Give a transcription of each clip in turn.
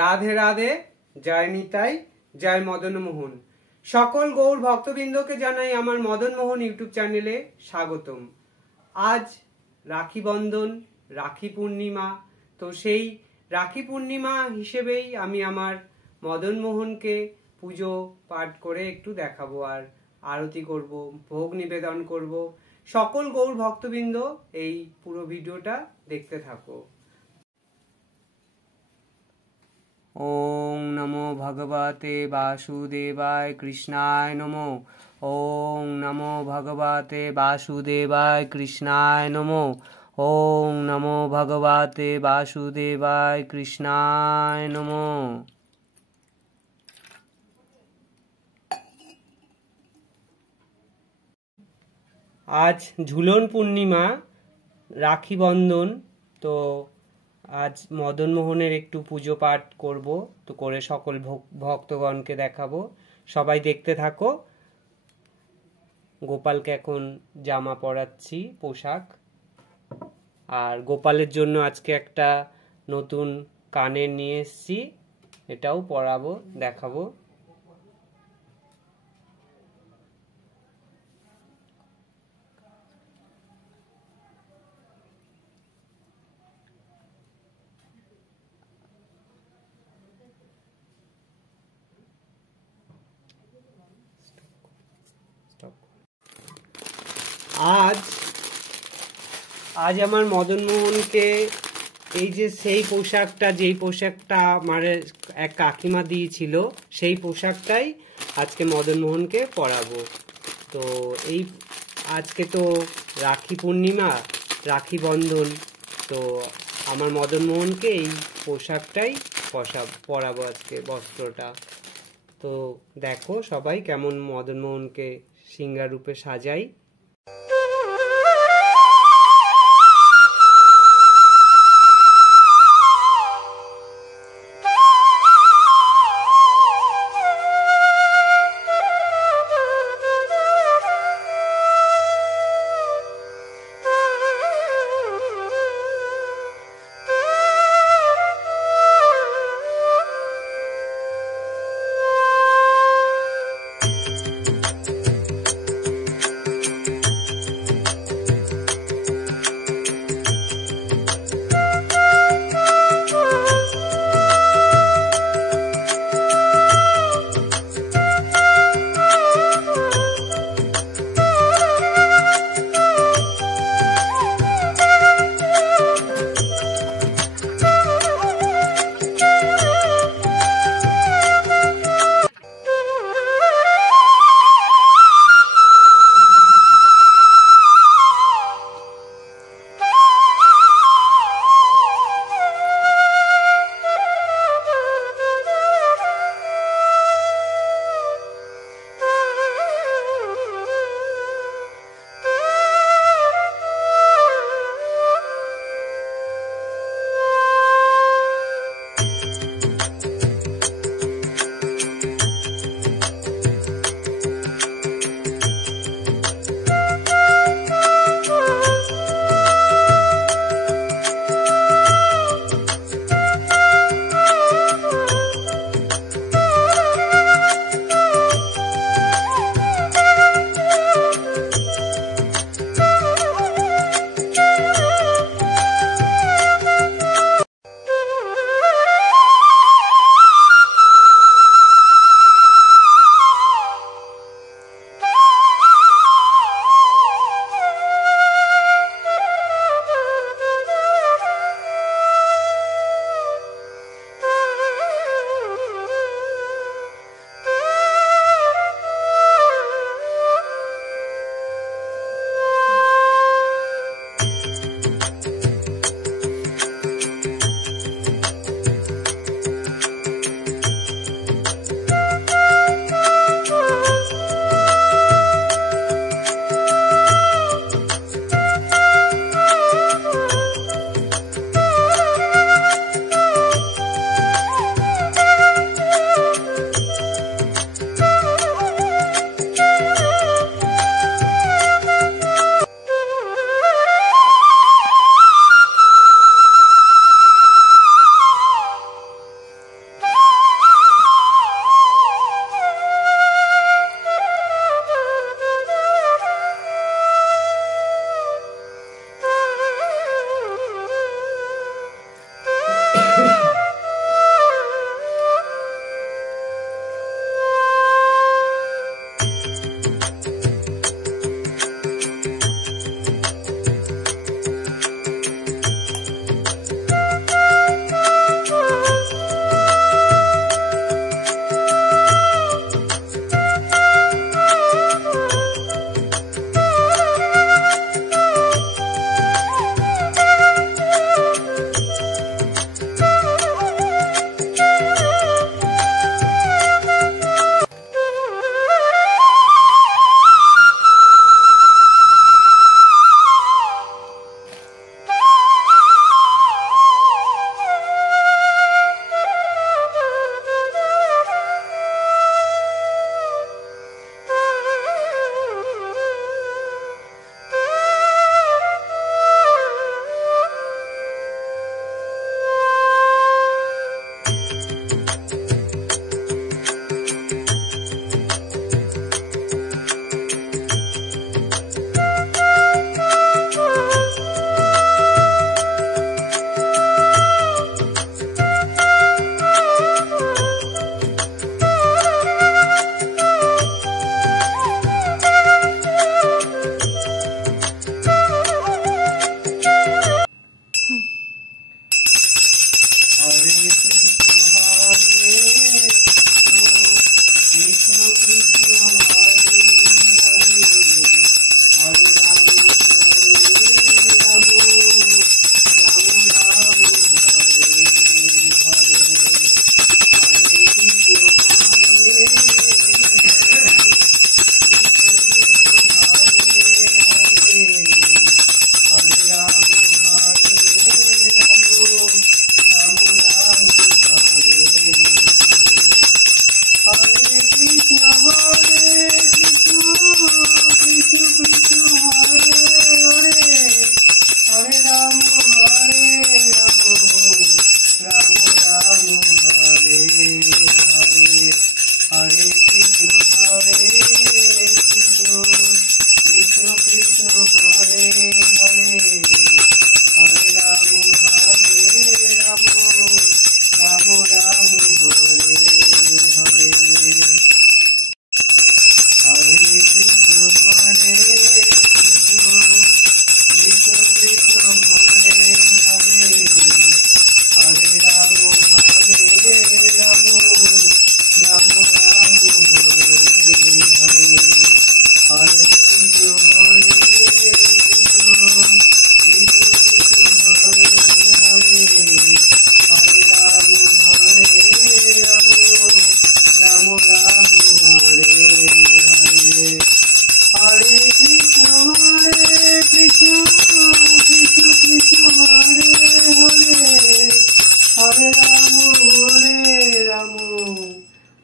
রাধে রাধে। জয় নিতাই, জয় মদন মোহন। সকল গৌর ভক্তবৃন্দকে জানাই আমার মদন মোহন ইউটিউব চ্যানেলে স্বাগতম। আজ রাখি বন্ধন, রাখি পূর্ণিমা। তো সেই রাখি পূর্ণিমা হিসেবেই আমি আমার মদন মোহনকে পুজো পাঠ করে একটু দেখাবো, আর আরতি করব, ভোগ নিবেদন করব। সকল গৌর ভক্তবৃন্দ এই পুরো ভিডিওটা দেখতে থাকো। ওম নমো ভগবতে বাসুদেবায় কৃষ্ণায় নমো। ওম নমো ভগবতে বাসুদেবায় কৃষ্ণায় নমো। ওম নমো ভগবতে বাসুদেবায় কৃষ্ণায় নমো। আজ ঝুলন পূর্ণিমা, রাখি বন্ধন। তো আজ মদন মোহনের একটু পুজো পাঠ করব, তো করে সকল ভক্তগণকে দেখাবো। সবাই দেখতে থাকো। গোপালকে এখন জামা পরাচ্ছি, পোশাক। আর গোপালের জন্য আজকে একটা নতুন কানের নিয়ে এসেছি, এটাও পরাবো, দেখাবো। আজ আমার মদন মোহনকে এই যে সেই পোশাকটা, যেই পোশাকটা আমার এক কাকিমা দিয়েছিল, সেই পোশাকটাই আজকে মদন মোহনকে পরাবো। তো এই আজকে তো রাখি পূর্ণিমা, রাখি বন্ধন। তো আমার মদন মোহনকে এই পোশাকটাই পরাবো আজকে, বস্ত্রটা। তো দেখো সবাই কেমন মদন মোহনকে সিংহার রূপে সাজাই।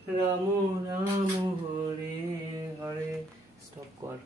রাম রাম হরে হরে। স্টপ কর।